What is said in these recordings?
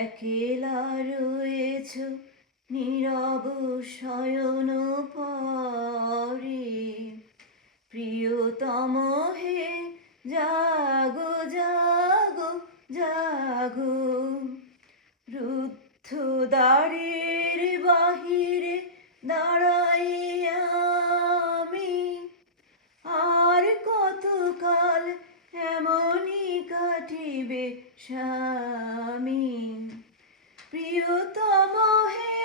একেলা রয়েছ নীরব শয়ন পরে, প্রিয়তম হে জাগো জাগো জাগো। রুদ্ধ দ্বারের বাহিরে দাঁড়াই আমি, আর কতকাল এমনই কাটিবে স্বামী। প্রিয়তম হে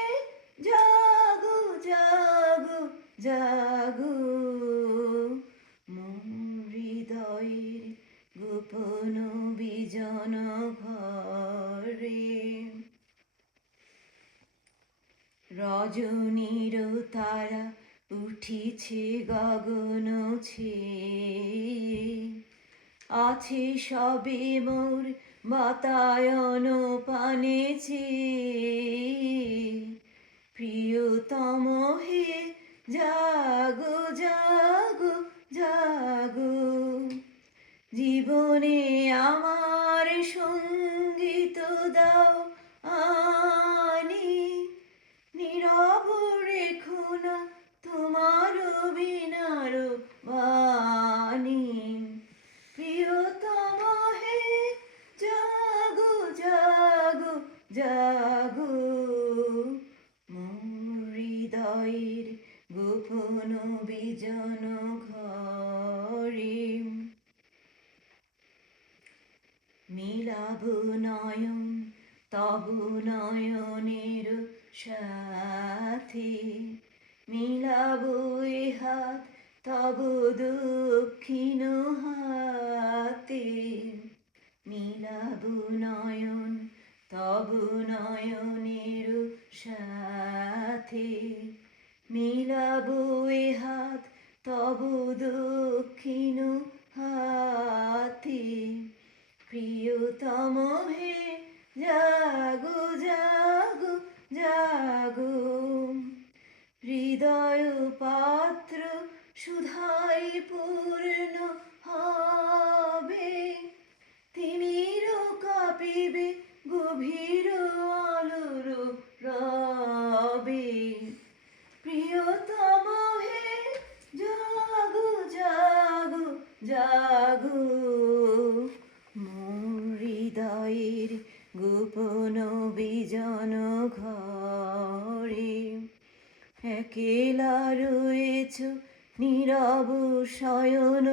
জাগো জাগো জাগো, মোর হৃদয়ের গোপন বিজন ঘরে। রজনীর তারা উঠিছে গগন ছেয়ে, আছে সবে মোর বাতায়ন পানে চেয়ে। প্রিয়তম হে জাগো জাগো জাগো, জীবনে আমার সঙ্গীত দাও আনি, নীরব রেখো না তোমার বিনার বাণী। প্রিয়তম হে জাগো জাগো জাগো, মোর হৃদয়ের গোপন বিজন ঘরে। মিলাব নয়ন তব নয়নের সাথে, মিলাব এ হাত তব দক্ষিণ হাতে। মিলাব নয়ন তব নয়নের সাথে, মিলাব এ হাত তব দক্ষিণ হাতে। প্রিয়তম হে জাগো জাগো জাগো, হৃদয় পাত্র সুধাই পূর্ণ হবে, তিমির কাঁপিবে গভীর আলোর রবে। প্রিয়তম হে জাগো জাগো জাগো, মোর হৃদয়ের গোপন বিজন ঘরে। একেলা রয়েছ নীরব শয়ন পরে, প্রিয়তম হে জাগো জাগো জাগো, জীবনে আমার সঙ্গীত দাও আনি, নীরব রেখো না তোমার বিনার বাণী। প্রিয়তম হে জাগো জাগো জাগো, জীবনে আমার সঙ্গীত দাও আনি, নীরব রেখো না তোমার বিনার বাণী। প্রিয়তম হে জাগো জাগো জাগো, মোর হৃদয়ের গোপন বিজন ঘরে। একেলা রয়েছ নীরব শয়ন